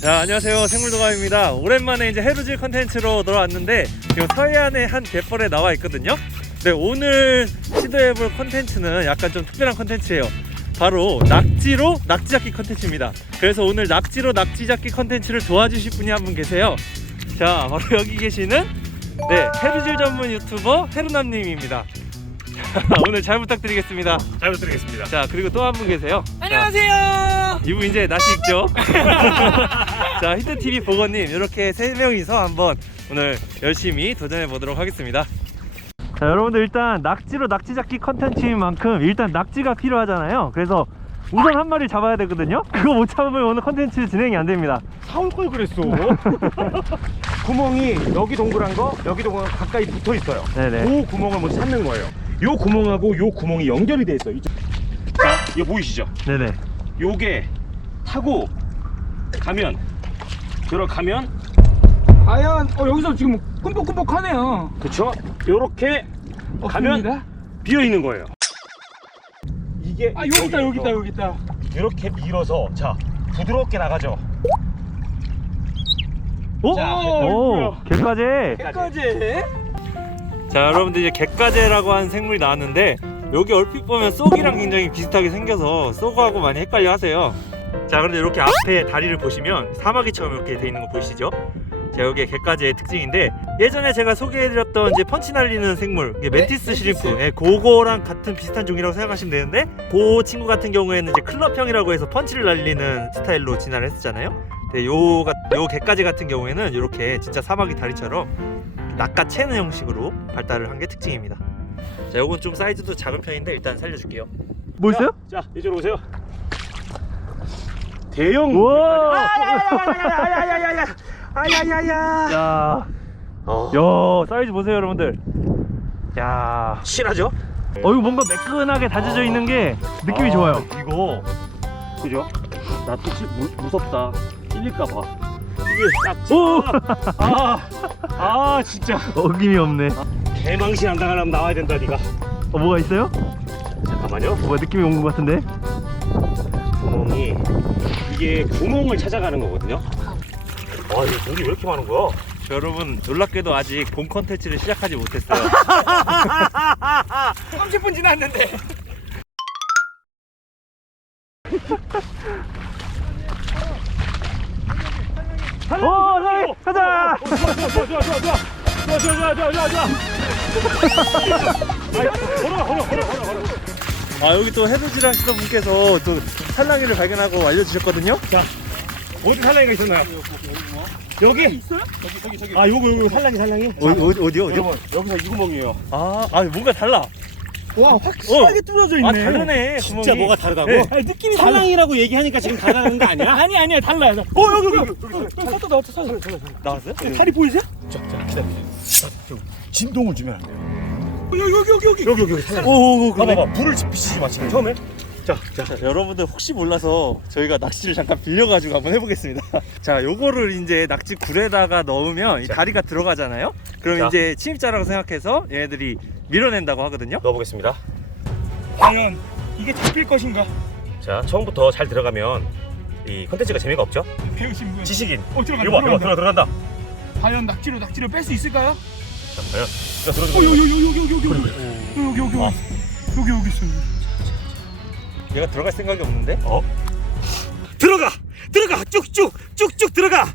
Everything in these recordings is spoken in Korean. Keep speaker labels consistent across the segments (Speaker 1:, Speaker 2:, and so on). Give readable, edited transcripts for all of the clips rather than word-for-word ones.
Speaker 1: 자, 안녕하세요. 생물도감입니다. 오랜만에 이제 해루질 컨텐츠로 돌아왔는데 지금 서해안의 한 갯벌에 나와 있거든요. 네, 오늘 시도해볼 컨텐츠는 약간 좀 특별한 컨텐츠예요. 바로 낙지로 낙지 잡기 컨텐츠입니다. 그래서 오늘 낙지로 낙지 잡기 컨텐츠를 도와주실 분이 한 분 계세요. 자, 바로 여기 계시는 해루질 전문 유튜버 해루남님입니다. 오늘 잘 부탁드리겠습니다.
Speaker 2: 잘 부탁드리겠습니다.
Speaker 1: 자, 그리고 또 한 분 계세요.
Speaker 3: 안녕하세요.
Speaker 1: 이분 이제 낯이 익죠? 자, 히트TV 보건님, 이렇게 세 명이서 한번 오늘 열심히 도전해 보도록 하겠습니다. 자, 여러분들 일단 낙지로 낙지 잡기 컨텐츠인 만큼 일단 낙지가 필요하잖아요. 그래서 우선 한 마리 잡아야 되거든요. 그거 못 잡으면 오늘 컨텐츠 진행이 안 됩니다.
Speaker 2: 사올 걸 그랬어. 구멍이 여기 동그란 거, 여기 동그란 거 가까이 붙어 있어요.
Speaker 1: 네네.
Speaker 2: 그 구멍을 먼저 찾는 거예요. 요 구멍하고 요 구멍이 연결이 돼 있어요. 자, 이거 보이시죠?
Speaker 1: 네네.
Speaker 2: 요게 타고 가면 들어가면
Speaker 3: 과연 여기서 지금 꿈뻑꿈뻑하네요.
Speaker 2: 그쵸? 요렇게 가면
Speaker 3: 없습니다.
Speaker 2: 비어 있는 거예요. 이게
Speaker 3: 여기 있다.
Speaker 2: 이렇게 밀어서 자 부드럽게 나가죠.
Speaker 1: 오!
Speaker 2: 자,
Speaker 1: 오! 갯가재!
Speaker 3: 여기까지.
Speaker 1: 자, 여러분들 이제 갯가재라고 하는 생물이 나왔는데 여기 얼핏 보면 쏘기랑 굉장히 비슷하게 생겨서 쏘고하고 많이 헷갈려 하세요. 자, 그런데 이렇게 앞에 다리를 보시면 사마귀처럼 이렇게 돼 있는 거 보이시죠? 자, 여기에 갯가재의 특징인데 예전에 제가 소개해드렸던 이제 펀치 날리는 생물 멘티스 시림프, 그거랑 같은 비슷한 종이라고 생각하시면 되는데 그 친구 같은 경우에는 이제 클럽형이라고 해서 펀치를 날리는 스타일로 진화를 했었잖아요. 근데 요 갯가재 같은 경우에는 이렇게 진짜 사마귀 다리처럼 낚아채는 형식으로 발달을 한 게 특징입니다. 자, 요건 좀 사이즈도 작은 편인데 일단 살려줄게요. 뭐 있어요?
Speaker 2: 자, 이쪽으로 오세요. 대형.
Speaker 1: 우와!
Speaker 2: 아야야야야야야야야야야.
Speaker 1: 야, 사이즈 보세요, 여러분들. 야,
Speaker 2: 실하죠?
Speaker 1: 이거 뭔가 매끈하게 다져져 있는 게 느낌이 좋아요.
Speaker 2: 이거 그죠? 나 또 무섭다. 찔릴까봐. 이게 딱.
Speaker 1: 오!
Speaker 2: 진짜.
Speaker 1: 어김이 없네.
Speaker 2: 개망신 안 당하려면 나와야 된다, 네가.
Speaker 1: 뭐가 있어요?
Speaker 2: 잠깐만요.
Speaker 1: 뭐가 느낌이 온 것 같은데?
Speaker 2: 구멍이 이게 구멍을 찾아가는 거거든요. 이거 물이 왜 이렇게 많은 거야?
Speaker 1: 여러분, 놀랍게도 아직 본 컨텐츠를 시작하지 못했어요.
Speaker 3: 30분 지났는데.
Speaker 1: 오, 가자! 아, 여기 또 해루질 하시던 분께서 또 산랑이를 발견하고 알려주셨거든요.
Speaker 2: 자, 어디 산랑이가 있었나요? 여기 있어요? 저기. 요거 산랑이.
Speaker 1: 어디요?
Speaker 2: 여러분, 여기서 이 구멍이에요.
Speaker 1: 뭔가 달라.
Speaker 3: 와, 확실하게 뚫어져 있네.
Speaker 1: 다르네.
Speaker 2: 진짜
Speaker 1: 구멍이.
Speaker 2: 뭐가 다르다고?
Speaker 1: 네.
Speaker 3: 느낌이 달라.
Speaker 2: 산랑이라고 얘기하니까 지금 다르다는 거 아니야?
Speaker 3: 아니야, 달라요. 여기. 섰다.
Speaker 1: 나왔어요?
Speaker 3: 다리 보이세요?
Speaker 2: 자, 기다려. 진동을 주면 안 돼요.
Speaker 3: 여기.
Speaker 2: 여기. 봐봐. 불을 비치지 마, 지금 처음에.
Speaker 1: 자, 여러분들 혹시 몰라서 저희가 낚시를 잠깐 빌려가지고 한번 해보겠습니다. 자, 요거를 이제 낙지 굴에다가 넣으면 이 다리가 들어가잖아요. 그럼
Speaker 2: 자.
Speaker 1: 이제 침입자라고 생각해서 얘네들이 밀어낸다고 하거든요.
Speaker 2: 넣어보겠습니다.
Speaker 3: 과연 이게 잡힐 것인가?
Speaker 2: 자, 처음부터 잘 들어가면 이 컨텐츠가 재미가 없죠?
Speaker 3: 배우신 분.
Speaker 2: 지식인.
Speaker 3: 들어간다.
Speaker 2: 이거 봐, 들어간다.
Speaker 3: 과연 낙지를 뺄 수 있을까요?
Speaker 2: 자, 과연. 이거 들어줘.
Speaker 3: 여기 있어요.
Speaker 1: 얘가 들어갈 생각이 없는데?
Speaker 2: 들어가 쭉쭉 들어가.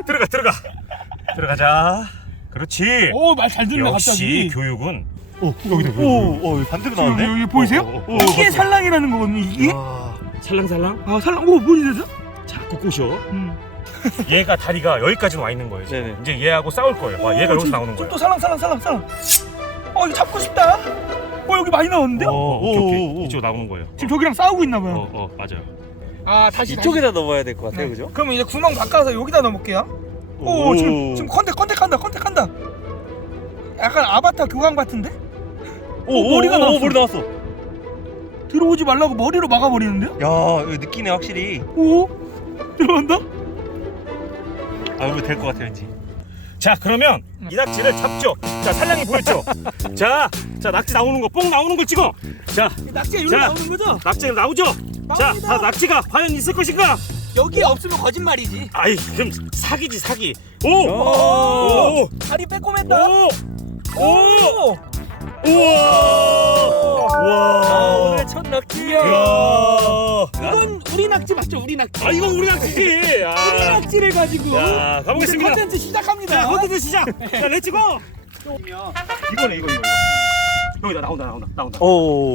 Speaker 2: 들어가자. 그렇지.
Speaker 3: 말 잘 듣네
Speaker 2: 역시
Speaker 3: 갑자기.
Speaker 2: 교육은
Speaker 1: 오, 반대로 나왔네?
Speaker 3: 여기 보이세요? 이게 산랑이라는 거거든요. 이게?
Speaker 2: 살랑살랑.
Speaker 3: 산랑. 보이세요?
Speaker 2: 자꾸 꼬셔. 얘가 다리가 여기까지 와 있는 거예요. 지금.
Speaker 1: 네네.
Speaker 2: 이제 얘하고 싸울 거예요. 와, 얘가 여기서 나오는 거예요.
Speaker 3: 또 살랑. 이거 잡고 싶다. 여기 많이 나왔는데?
Speaker 2: 오케이. 이쪽 나오는 거예요.
Speaker 3: 지금 저기랑 싸우고 있나 봐요.
Speaker 2: 맞아요.
Speaker 3: 다시.
Speaker 1: 이쪽에다 넣어야 될 것 같아요, 그죠?
Speaker 3: 그럼 이제 구멍 바꿔서 여기다 넣어볼게요. 지금 컨택한다. 약간 아바타 교감 같은데? 머리가 나왔어.
Speaker 1: 머리 나왔어.
Speaker 3: 들어오지 말라고 머리로 막아버리는데요?
Speaker 1: 야, 이거 느끼네, 확실히.
Speaker 3: 들어간다?
Speaker 1: 이거 될 것 같아, 왠지.
Speaker 2: 자, 그러면 이 낙지를 잡죠. 자, 산랑이 보였죠? 자, 낙지 나오는 거, 뽕 나오는 걸 찍어. 자,
Speaker 3: 낙지가 여기
Speaker 2: 자.
Speaker 3: 나오는 거죠?
Speaker 2: 낙지가 나오죠? 자,
Speaker 3: 나옵니다.
Speaker 2: 낙지가 과연 있을 것인가?
Speaker 3: 여기 없으면 거짓말이지.
Speaker 2: 아이 그럼 사기지 사기.
Speaker 1: 오!
Speaker 3: 다리 빼꼼했다.
Speaker 2: 오! 우와!
Speaker 1: 아,
Speaker 2: 와!
Speaker 1: 오늘의 첫 낙지.
Speaker 2: 이야!
Speaker 3: 이건 우리 낙지 맞죠? 우리 낙지.
Speaker 2: 아 이건 우리 낙지지.
Speaker 3: 우리 낙지를 가지고
Speaker 2: 자 가보겠습니다.
Speaker 3: 컨텐츠 시작합니다.
Speaker 2: 자 컨텐츠 시작. 자 렛츠고. 이거네 이거. 여기다 나온다.
Speaker 1: 오.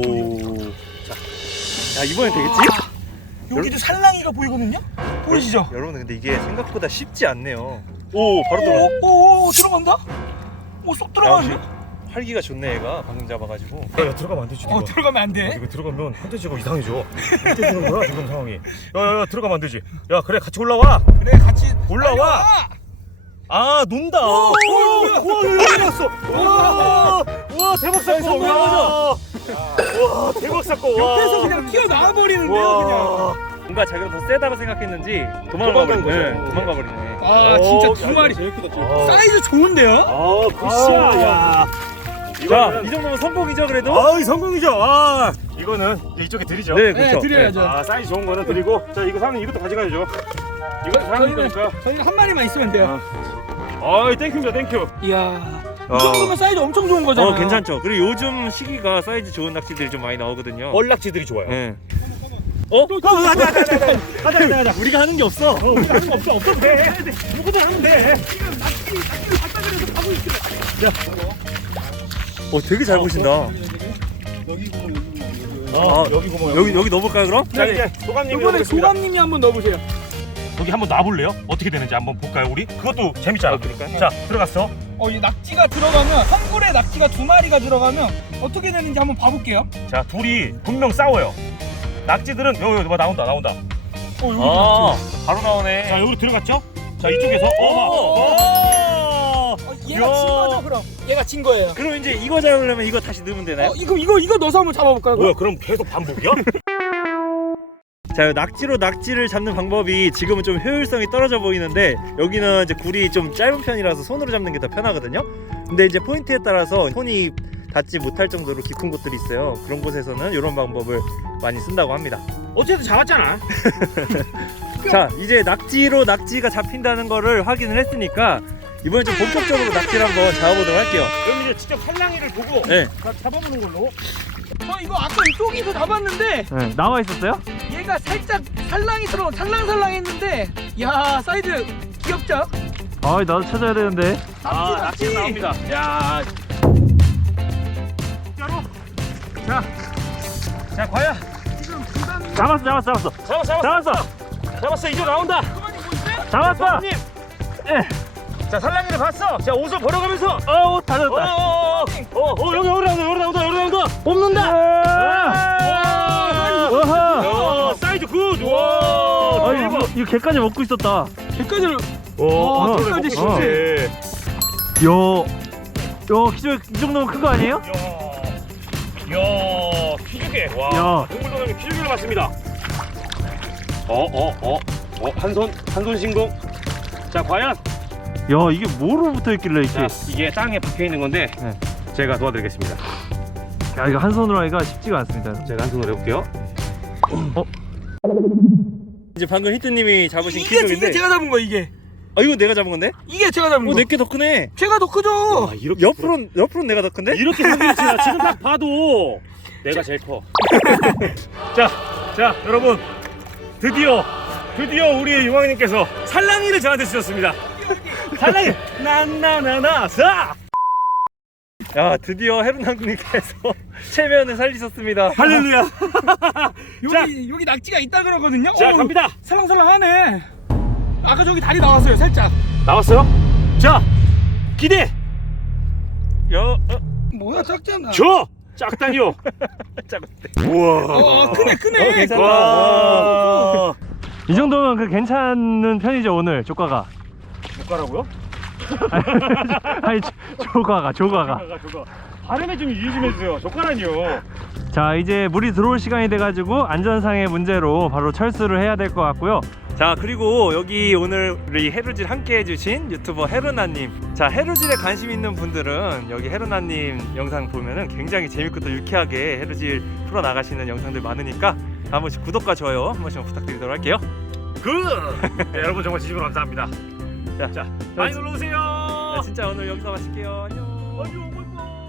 Speaker 1: 자, 이번엔 되겠지?
Speaker 3: 여기도 살랑이가 보이거든요. 보이시죠?
Speaker 1: 여러분 근데 이게 생각보다 쉽지 않네요. 오, 바로 들어.
Speaker 3: 오 들어간다. 쏙 들어가네.
Speaker 1: 활기가 좋네 얘가 방금 잡아가지고.
Speaker 2: 야 들어가면 안 되지.
Speaker 3: 들어가면 안 돼.
Speaker 2: 이거 들어가면 컨텐츠가 이상해져. 어떻게 되는 거야 지금 상황이? 야 들어가면 안 되지. 야 그래 같이 올라와.
Speaker 3: 그래 같이
Speaker 2: 올라와. 아 논다. 와 여기 왔어. 와 대박 사건. 와 대박 사건.
Speaker 3: 옆에서 그냥 튀어 나와 버리는데요, 그냥.
Speaker 1: 뭔가 자기가 더 세다고 생각했는지 도망가
Speaker 2: 도망간
Speaker 1: 버리네.
Speaker 2: 거죠.
Speaker 1: 도망가 버리네.
Speaker 3: 아 진짜 두 마리. 사이즈 좋은데요?
Speaker 2: 아 굿샷. 야.
Speaker 1: 자, 이 정도면 성공이죠 그래도?
Speaker 2: 아 성공이죠. 아 이거는 이쪽에 드리죠.
Speaker 1: 네,
Speaker 3: 네,
Speaker 1: 그렇죠.
Speaker 3: 드려야죠.
Speaker 2: 아 사이즈 좋은 거는 드리고. 자 이거 사장님 이것도 가져가야죠. 이것도 사장님 거니까.
Speaker 3: 저희는 한 마리만 있으면 돼요.
Speaker 2: 아이 땡큐입니다 땡큐.
Speaker 3: 이야. 이 정도면 사이즈 엄청 좋은 거잖아요.
Speaker 1: 괜찮죠. 그리고 요즘 시기가 사이즈 좋은 낙지들이 좀 많이 나오거든요.
Speaker 2: 얼낙지들이 좋아요.
Speaker 1: 네.
Speaker 2: 가자.
Speaker 1: 우리가 하는 게 없어.
Speaker 2: 우리가 하는 거 없어. 없어도 돼. 누구든 하면 돼.
Speaker 1: 되게 잘 보신다.
Speaker 3: 여기 구멍.
Speaker 2: 여기 구멍.
Speaker 1: 여기 넣어볼까요 그럼?
Speaker 2: 자 이제 소감님
Speaker 3: 이번에 소감님이 한번 넣어보세요.
Speaker 2: 여기 한번 놔볼래요? 어떻게 되는지 한번 볼까요 우리? 그것도 재밌잖아.
Speaker 1: 그럴까요?
Speaker 2: 자 들어갔어.
Speaker 3: 이 낙지가 들어가면 한굴에 낙지가 두 마리가 들어가면 어떻게 되는지 한번 봐볼게요.
Speaker 2: 자 둘이 분명 싸워요. 낙지들은 여기 나온다.
Speaker 3: 여기
Speaker 1: 바로 나오네.
Speaker 2: 자 여기 들어갔죠? 자 이쪽에서
Speaker 3: 얘가 진 거죠 그럼? 얘가 진 거예요.
Speaker 1: 그럼 이제 이거 잡으려면 이거 다시 넣으면 되나요?
Speaker 3: 이거 넣어서 한번 잡아볼까요?
Speaker 2: 뭐야 그럼 계속 반복이야?
Speaker 1: 자, 낙지로 낙지를 잡는 방법이 지금은 좀 효율성이 떨어져 보이는데 여기는 이제 굴이 좀 짧은 편이라서 손으로 잡는 게 더 편하거든요. 근데 이제 포인트에 따라서 손이 닿지 못할 정도로 깊은 곳들이 있어요. 그런 곳에서는 이런 방법을 많이 쓴다고 합니다.
Speaker 2: 어쨌든 잡았잖아.
Speaker 1: 자, 이제 낙지로 낙지가 잡힌다는 거를 확인을 했으니까 이번엔 좀 본격적으로 낙지를 한번 잡아보도록 할게요.
Speaker 2: 그럼 이제 직접 살랑이를 보고
Speaker 1: 네.
Speaker 2: 잡아보는 걸로.
Speaker 3: 이거 아까 이쪽에서 잡았는데
Speaker 1: 네, 나와 있었어요?
Speaker 3: 얘가 살짝 살랑이처럼 살랑살랑했는데 야 사이즈 귀엽죠?
Speaker 1: 아, 나도 찾아야 되는데.
Speaker 2: 낙지 나옵니다. 야. 진짜로. 자 과연 잡았어. 이제 나온다.
Speaker 1: 잡았어.
Speaker 2: 님. 자 살랑이를 봤어. 자 옷을 벌어가면서.
Speaker 1: 옷 닫았다.
Speaker 2: 여기 나온다.
Speaker 1: 뽑는다.
Speaker 2: 야, 사이즈 굿. 와. 대박.
Speaker 1: 이거 개까지 먹고 있었다.
Speaker 3: 여기까지를
Speaker 2: 와,
Speaker 3: 들어가지,
Speaker 2: 진짜.
Speaker 1: 기절 이 정도면 큰 거 아니에요?
Speaker 2: 야, 키죽개. 와,
Speaker 1: 야.
Speaker 2: 동물동양이 키죽개를 맞습니다. 한 손 신공. 자, 과연.
Speaker 1: 야, 이게 뭐로 붙어 있길래 이렇게?
Speaker 2: 자, 이게 땅에 박혀 있는 건데
Speaker 1: 네.
Speaker 2: 제가 도와드리겠습니다.
Speaker 1: 야, 이거 한 손으로 하기가 쉽지가 않습니다.
Speaker 2: 제가 한 손으로 해볼게요.
Speaker 1: 이제 방금 히트님이 잡으신
Speaker 3: 이게
Speaker 1: 키종인데.
Speaker 3: 제가 잡은 거 이게
Speaker 1: 이거 내가 잡은 건데?
Speaker 3: 이게 제가 잡은 거.
Speaker 1: 내게 더 크네.
Speaker 3: 제가 더 크죠.
Speaker 2: 이렇게
Speaker 1: 옆으로는 내가 더 큰데?
Speaker 2: 이렇게 생겼지. 지금 딱 봐도 내가 제일 커. 자, 여러분 드디어 우리 용왕님께서 살랑이를 저한테 주셨습니다. 살랑이 나나나나 사.
Speaker 1: 야, 드디어 헤르남님께서 체면을 살리셨습니다.
Speaker 2: 할렐루야.
Speaker 3: 여기 낙지가 있다 그러거든요.
Speaker 2: 자, 갑니다.
Speaker 3: 살랑살랑하네. 아까 저기 다리 나왔어요, 살짝.
Speaker 2: 나왔어요? 자, 기대.
Speaker 3: 뭐야, 작잖아.
Speaker 2: 짝다니요.
Speaker 1: 작은데.
Speaker 2: 우와.
Speaker 3: 크네.
Speaker 1: 괜찮다.
Speaker 2: 와.
Speaker 1: 이 정도면 그 괜찮은 편이죠 오늘 조과가.
Speaker 2: 조과라고요?
Speaker 1: 아니 조과가.
Speaker 2: 조과. 발음에 좀 유의 좀 해주세요. 조과라니요.
Speaker 1: 자, 이제 물이 들어올 시간이 돼가지고 안전상의 문제로 바로 철수를 해야 될 것 같고요. 자, 그리고 여기 오늘 우리 해루질 함께 해주신 유튜버 헤르나님. 자, 해루질에 관심 있는 분들은 여기 헤르나님 영상 보면은 굉장히 재밌고 또 유쾌하게 해루질 풀어나가시는 영상들 많으니까 한 번씩 구독과 좋아요 한 번씩 부탁드리도록 할게요.
Speaker 2: 네, 여러분 정말 진심으로 감사합니다.
Speaker 1: 자,
Speaker 2: 많이 놀러 오세요.
Speaker 1: 진짜 오늘 여기서 마칠게요. 안녕.
Speaker 2: 안녕.